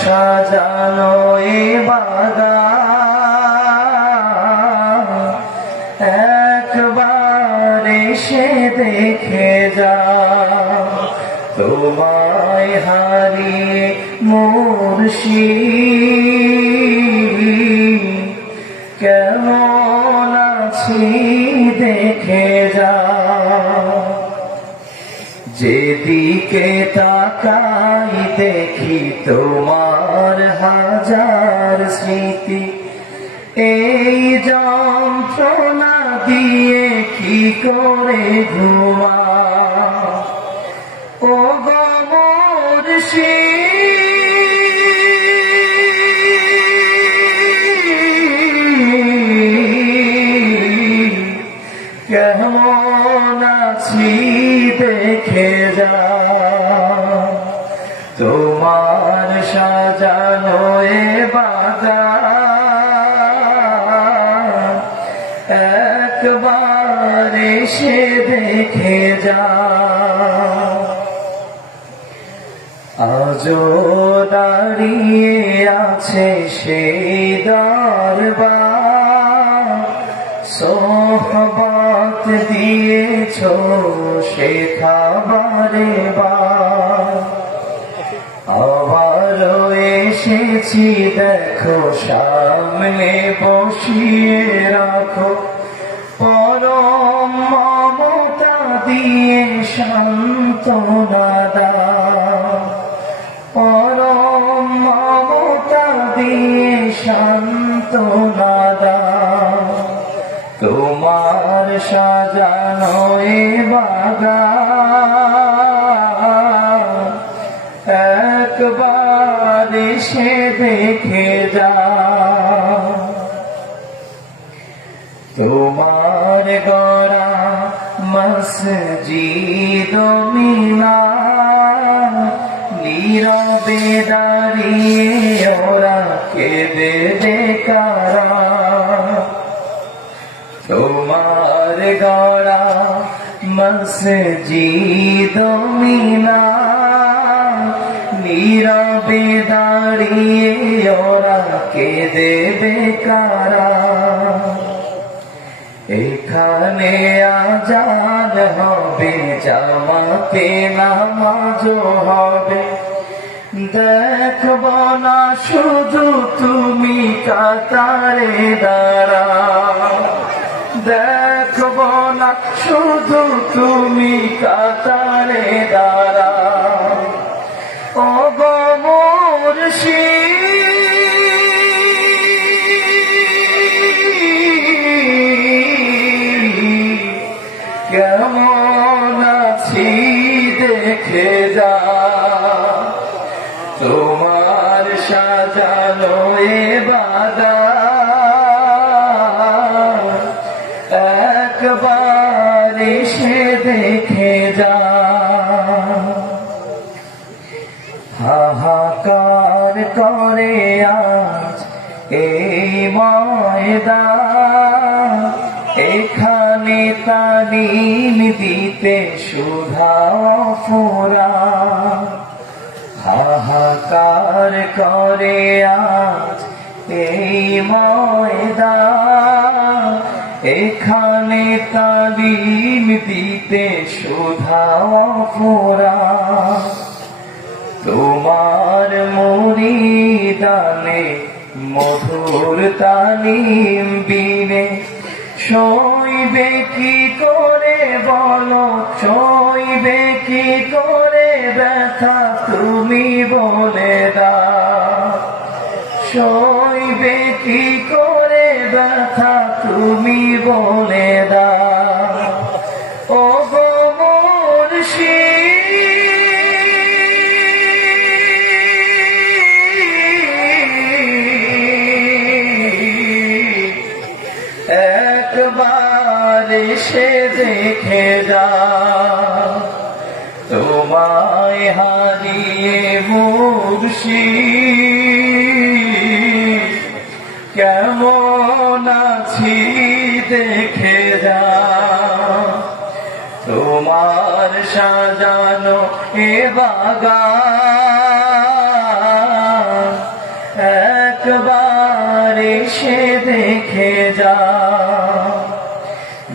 সাজানো এ বাগান একবার এসে দেখে যা তোমায় হারিয়ে মুর্শিদ কেমন আছি দেখে যা যেদিকে তাকাই দেখি তোমার হাজার স্মৃতি এই যন্ত্রণা দিয়ে কি করে ঘুমা ও গো মুর্শিদ কেমন আছি দেখে যা তোমার সাজানো এ বাগান একবার এসে দেখে যা আজও দাঁড়িয়ে আছে সেই দরবার সোহবত দিয়েছ সে খাবারে আবারও এসেছি দেখো সামনে বসিয়ে রাখো পরম মমতা দিয়ে সান্ত্বনা দাও পরম মমতা দিয়ে সান্ত্বনা দাও তোমার সাজানো এ বাগান একবার এসে দেখে যা তোমার গড়া মসজিদ মিনার নীরবে দাঁড়িয়ে ওরা কেঁদে বেকারা তোমার গড়া মসজিদ মিনার নীরবে দাঁড়িয়ে ওরা কেঁদে বেকারা এখানে আজান হবে জামাতে নামাজ হবে দেখব না শুধু তুমি কাতারে দাঁড়াও দেখব না শুধু তুমি কাতারে দাঁড়াও ও গো মুর্শিদ কেমন আছি দেখে যা তোমার সাজানো এ বাগান একবার এসে দেখে যা হাহাকার করে আজ এই ময়দান এখানে তালিম দিতে সুধা ফুরা হাহাকার করে আজ এই ময়দান এখানে তালিম দিতে সুধা ফুরা তোমার মুরিদানে মধুর তালিম বিনে সইবে কি করে বলো সইবে কি করে ব্যথা তুমি বলে দাও সইবে কি করে ব্যথা তুমি বলে দাও ও গো মুর্শিদ একবার এসে দেখে যা তোমায় হারিয়ে মুর্শিদ কেমন আছি দেখে যা তোমার সাজানো এ বাগান একবার এসে দেখে যা,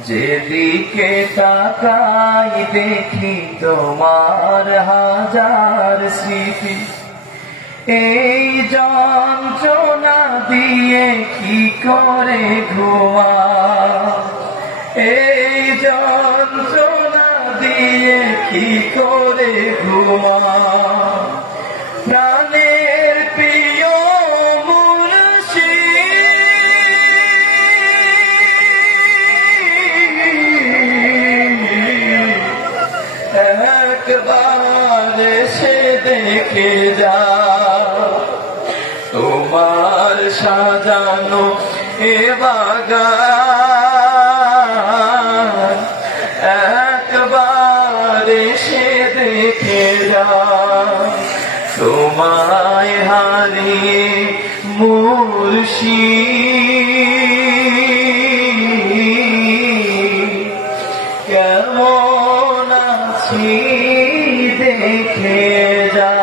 যেদিকে তাকাই দেখি তোমার হাজার স্মৃতি। এই যন্ত্রণা দিয়ে কি করে ঘুমা, এই যন্ত্রণা দিয়ে কি করে ঘুমা। প্রাণের প্রিয় মুর্শিদ, একবার এসে দেখে যা, তোমার সাজানো এ বাগান, একবার এসে দেখে যা। তোমায় হারিয়ে মুর্শিদ কেমন আছি দেখে যা।